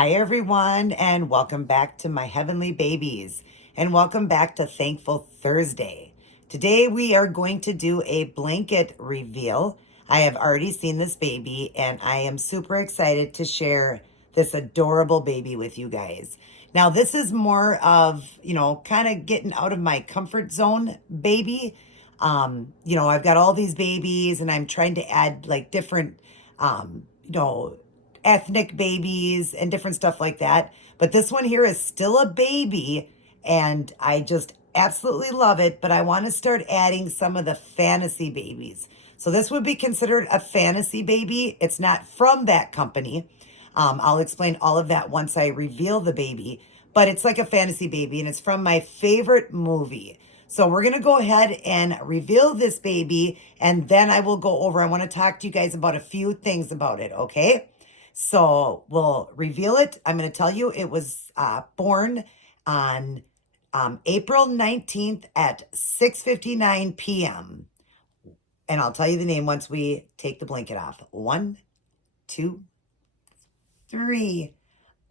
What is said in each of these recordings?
Hi, everyone, and welcome back to my heavenly babies, and welcome back to Thankful Thursday. Today, we are going to do a blanket reveal. I have already seen this baby, and I am super excited to share this adorable baby with you guys. Now, this is more of, kind of getting out of my comfort zone baby. I've got all these babies, and I'm trying to add like different, ethnic babies and different stuff like that. But this one here is still a baby, and I just absolutely love it. But I want to start adding some of the fantasy babies. So this would be considered a fantasy baby. It's not from that company. I'll explain all of that once I reveal the baby. But it's like a fantasy baby, and it's from my favorite movie. So we're going to go ahead and reveal this baby, and then I will go over. I want to talk to you guys about a few things about it, okay? So we'll reveal it. I'm going to tell you it was born on April 19th at 6:59 p.m. And I'll tell you the name once we take the blanket off. 1, 2, 3.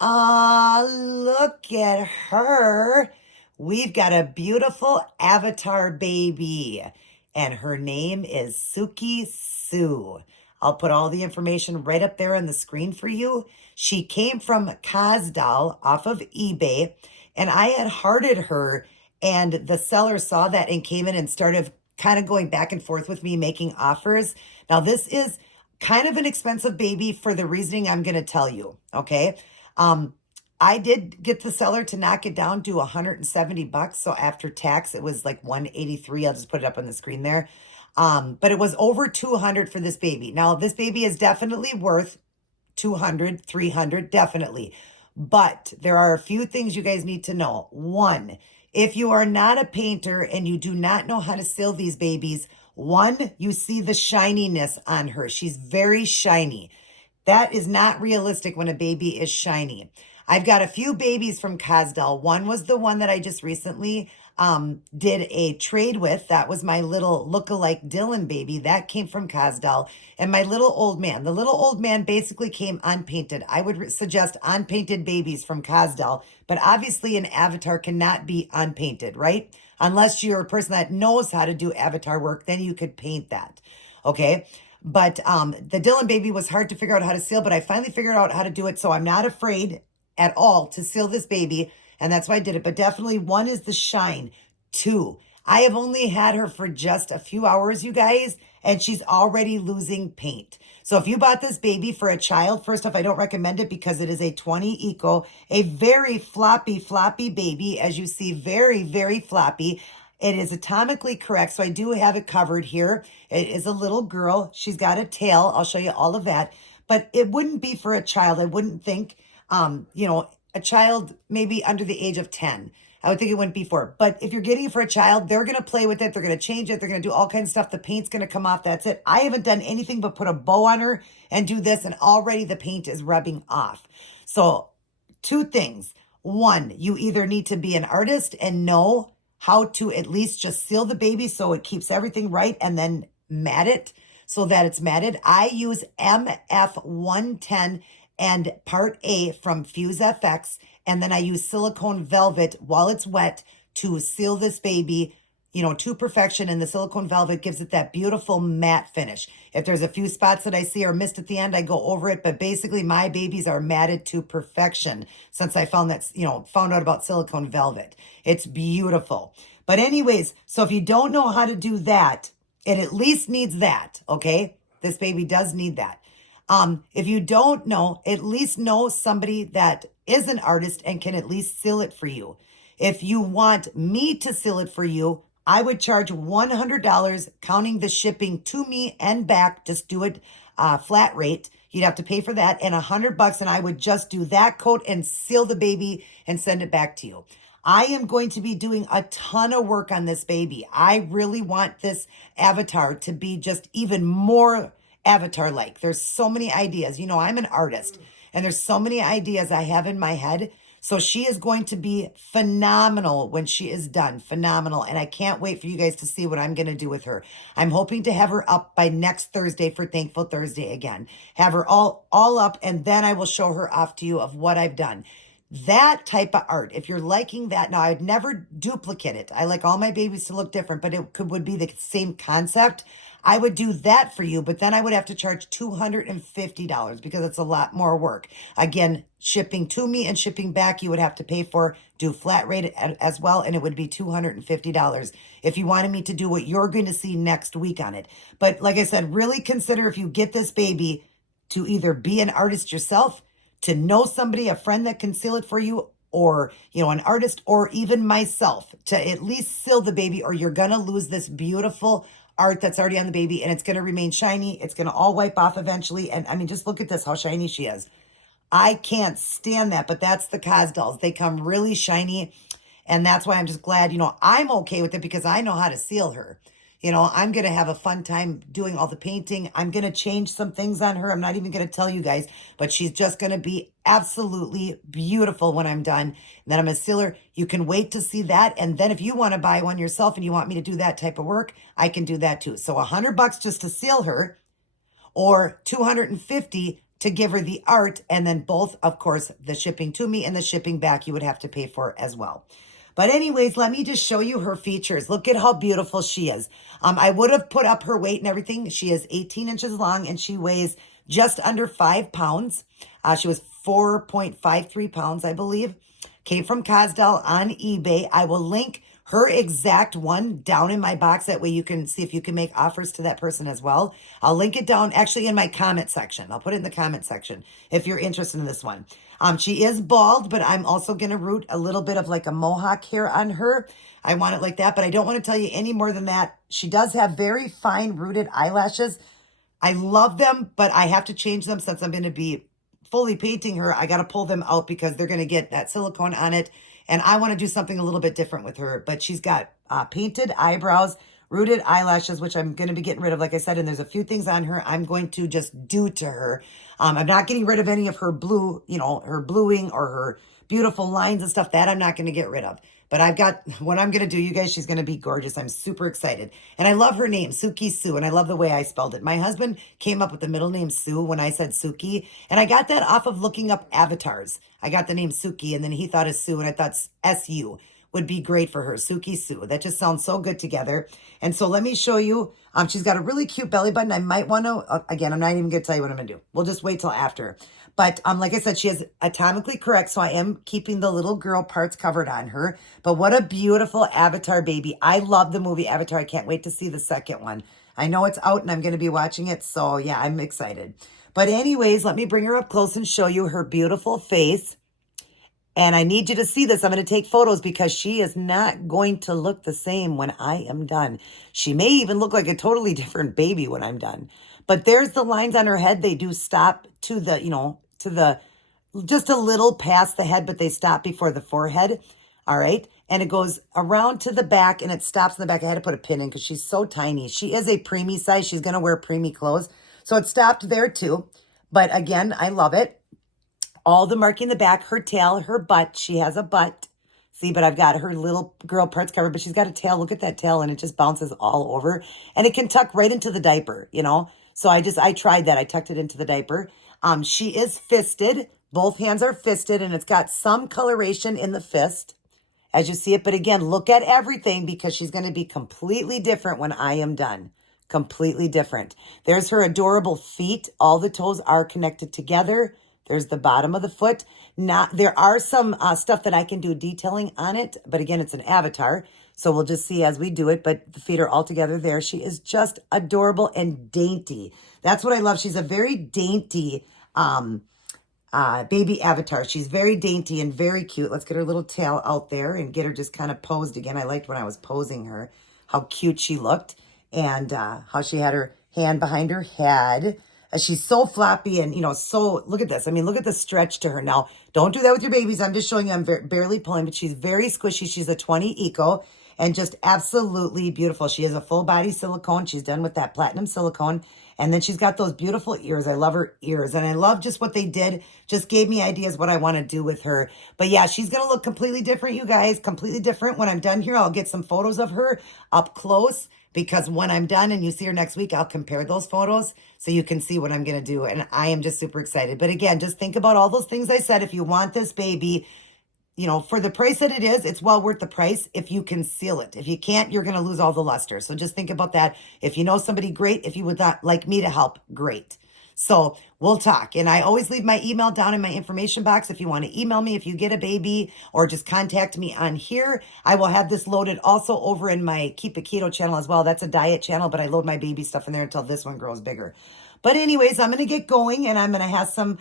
Look at her. We've got a beautiful avatar baby, and her name is Suki Sue. I'll put all the information right up there on the screen for you. She came from Kazdal off of eBay, and I had hearted her, and the seller saw that and came in and started kind of going back and forth with me, making offers. Now, this is kind of an expensive baby for the reasoning I'm going to tell you, okay? I did get the seller to knock it down to $170. So after tax, it was like 183. I'll just put it up on the screen there. But it was over 200 for this baby. Now, this baby is definitely worth 200, 300, definitely. But there are a few things you guys need to know. One, if you are not a painter and you do not know how to seal these babies, one, you see the shininess on her. She's very shiny. That is not realistic when a baby is shiny. I've got a few babies from Kazdal. One was the one that I just recently did a trade with. That was my little look-alike Dylan baby. That came from Kazdal. And my little old man. The little old man basically came unpainted. I would suggest unpainted babies from Kazdal. But obviously an avatar cannot be unpainted, right? Unless you're a person that knows how to do avatar work, then you could paint that. Okay? But the Dylan baby was hard to figure out how to seal, but I finally figured out how to do it. So I'm not afraid at all to seal this baby, and that's why I did it. But definitely, one is the shine. Two, I have only had her for just a few hours, you guys, and she's already losing paint. So if you bought this baby for a child, first off, I don't recommend it because it is a 20 Eco, a very floppy baby, as you see, very, very floppy. It is atomically correct, so I do have it covered here. It is a little girl. She's got a tail. I'll show you all of that. But it wouldn't be for a child. I wouldn't think, a child maybe under the age of 10. I would think it wouldn't be for. But if you're getting it for a child, they're going to play with it. They're going to change it. They're going to do all kinds of stuff. The paint's going to come off. That's it. I haven't done anything but put a bow on her and do this, and already the paint is rubbing off. So two things. One, you either need to be an artist and know how to at least just seal the baby so it keeps everything right, and then mat it so that it's matted. I use MF110 and Part A from Fuse FX, and then I use silicone velvet while it's wet to seal this baby, to perfection, and the silicone velvet gives it that beautiful matte finish. If there's a few spots that I see are missed at the end, I go over it, but basically my babies are matted to perfection since I found out about silicone velvet. It's beautiful. But anyways, so if you don't know how to do that, it at least needs that, okay? This baby does need that. If you don't know, at least know somebody that is an artist and can at least seal it for you. If you want me to seal it for you, I would charge $100, counting the shipping to me and back. Just do it flat rate. You'd have to pay for that, and $100, and I would just do that coat and seal the baby and send it back to you. I am going to be doing a ton of work on this baby. I really want this avatar to be just even more avatar-like. There's so many ideas. I'm an artist, and there's so many ideas I have in my head. So she is going to be phenomenal when she is done. Phenomenal. And I can't wait for you guys to see what I'm going to do with her. I'm hoping to have her up by next Thursday for Thankful Thursday again. Have her all up, and then I will show her off to you of what I've done. That type of art, if you're liking that, now I'd never duplicate it. I like all my babies to look different, but would be the same concept. I would do that for you, but then I would have to charge $250 because it's a lot more work. Again, shipping to me and shipping back, you would have to pay for, do flat rate as well, and it would be $250 if you wanted me to do what you're going to see next week on it. But like I said, really consider if you get this baby to either be an artist yourself, to know somebody, a friend that can seal it for you, or, an artist, or even myself to at least seal the baby, or you're going to lose this beautiful art that's already on the baby, and it's going to remain shiny. It's going to all wipe off eventually. And I mean, just look at this, how shiny she is. I can't stand that, but that's the Cos dolls. They come really shiny. And that's why I'm just glad, I'm okay with it because I know how to seal her. I'm going to have a fun time doing all the painting. I'm going to change some things on her. I'm not even going to tell you guys, but she's just going to be absolutely beautiful when I'm done. And then I'm going to seal her. You can wait to see that. And then if you want to buy one yourself and you want me to do that type of work, I can do that too. So $100 just to seal her, or $250 to give her the art. And then both, of course, the shipping to me and the shipping back, you would have to pay for as well. But anyways, let me just show you her features. Look at how beautiful she is. I would have put up her weight and everything. She is 18 inches long and she weighs just under 5 pounds. She was 4.53 pounds, I believe. Came from Cosdoll on eBay. I will link her exact one down in my box. That way you can see if you can make offers to that person as well. I'll link it down actually in my comment section. I'll put it in the comment section if you're interested in this one. She is bald, but I'm also going to root a little bit of like a mohawk hair on her. I want it like that, but I don't want to tell you any more than that. She does have very fine rooted eyelashes. I love them, but I have to change them since I'm going to be fully painting her. I got to pull them out because they're going to get that silicone on it. And I want to do something a little bit different with her. But she's got painted eyebrows, rooted eyelashes, which I'm going to be getting rid of, like I said. And there's a few things on her I'm going to just do to her. I'm not getting rid of any of her blue, her bluing or her beautiful lines and stuff. That I'm not going to get rid of. But I've got what I'm going to do, you guys. She's going to be gorgeous. I'm super excited. And I love her name, Suki Sue. And I love the way I spelled it. My husband came up with the middle name Sue when I said Suki. And I got that off of looking up avatars. I got the name Suki, and then he thought of Sue, and I thought S-U would be great for her. Suki Sue. That just sounds so good together. And so let me show you. She's got a really cute belly button. I might want to, again, I'm not even going to tell you what I'm going to do. We'll just wait till after. But like I said, she is anatomically correct, so I am keeping the little girl parts covered on her. But what a beautiful Avatar baby. I love the movie Avatar. I can't wait to see the second one. I know it's out, and I'm going to be watching it, so yeah, I'm excited. But anyways, let me bring her up close and show you her beautiful face. And I need you to see this. I'm going to take photos because she is not going to look the same when I am done. She may even look like a totally different baby when I'm done. But there's the lines on her head. They do stop to the, just a little past the head, but they stop before the forehead. All right. And it goes around to the back and it stops in the back. I had to put a pin in because she's so tiny. She is a preemie size. She's going to wear preemie clothes. So it stopped there too. But again, I love it. All the marking in the back, her tail, her butt. She has a butt. See, but I've got her little girl parts covered, but she's got a tail. Look at that tail, and it just bounces all over. And it can tuck right into the diaper, So I tried that. I tucked it into the diaper. She is fisted. Both hands are fisted, and it's got some coloration in the fist, as you see it. But again, look at everything because she's going to be completely different when I am done. Completely different. There's her adorable feet. All the toes are connected together. There's the bottom of the foot. Now, there are some stuff that I can do detailing on it. But again, it's an avatar. So we'll just see as we do it. But the feet are all together there. She is just adorable and dainty. That's what I love. She's a very dainty baby avatar. She's very dainty and very cute. Let's get her little tail out there and get her just kind of posed again. I liked when I was posing her, how cute she looked. And how she had her hand behind her head. She's so floppy and, so, look at this. I mean, look at the stretch to her. Now, don't do that with your babies. I'm just showing you I'm barely pulling, but she's very squishy. She's a 20 Eco, and just absolutely beautiful. She has a full body silicone. She's done with that platinum silicone. And then she's got those beautiful ears. I love her ears. And I love just what they did. Just gave me ideas what I want to do with her. But yeah, she's going to look completely different, you guys. Completely different. When I'm done here, I'll get some photos of her up close. Because when I'm done and you see her next week, I'll compare those photos so you can see what I'm going to do. And I am just super excited. But again, just think about all those things I said. If you want this baby, you know, for the price that it is, it's well worth the price if you can seal it. If you can't, you're going to lose all the luster. So just think about that. If you know somebody, great. If you would not like me to help, great. So we'll talk. And I always leave my email down in my information box if you want to email me if you get a baby, or just contact me on here. I will have this loaded also over in my Keep It Keto channel as well. That's a diet channel, but I load my baby stuff in there until this one grows bigger. But anyways, I'm going to get going, and I'm going to have some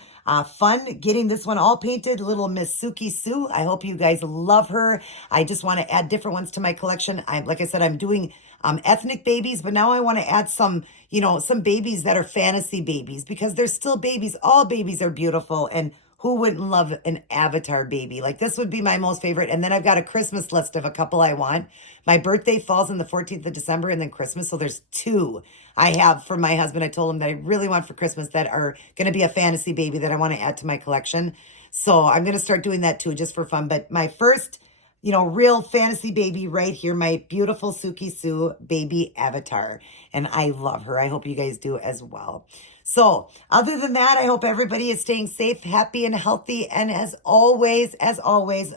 fun getting this one all painted. Little Miss Suki Sue. I hope you guys love her. I just want to add different ones to my collection. Like I said, I'm doing ethnic babies, but now I want to add some, you know, some babies that are fantasy babies, because they're still babies. All babies are beautiful, and who wouldn't love an avatar baby? Like, this would be my most favorite. And then I've got a Christmas list of a couple I want. My birthday falls on the 14th of December, and then Christmas. So there's two I have for my husband. I told him that I really want for Christmas that are going to be a fantasy baby that I want to add to my collection. So I'm going to start doing that too, just for fun. But my first, you know, real fantasy baby right here, my beautiful Suki Sue baby avatar. And I love her. I hope you guys do as well. So other than that, I hope everybody is staying safe, happy, and healthy. And as always,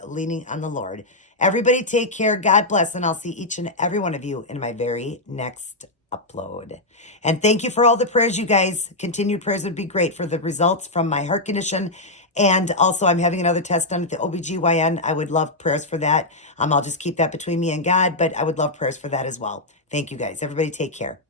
leaning on the Lord. Everybody take care. God bless. And I'll see each and every one of you in my very next upload. And thank you for all the prayers, you guys. Continued prayers would be great for the results from my heart condition. And also, I'm having another test done at the OBGYN. I would love prayers for that. I'll just keep that between me and God, but I would love prayers for that as well. Thank you, guys. Everybody take care.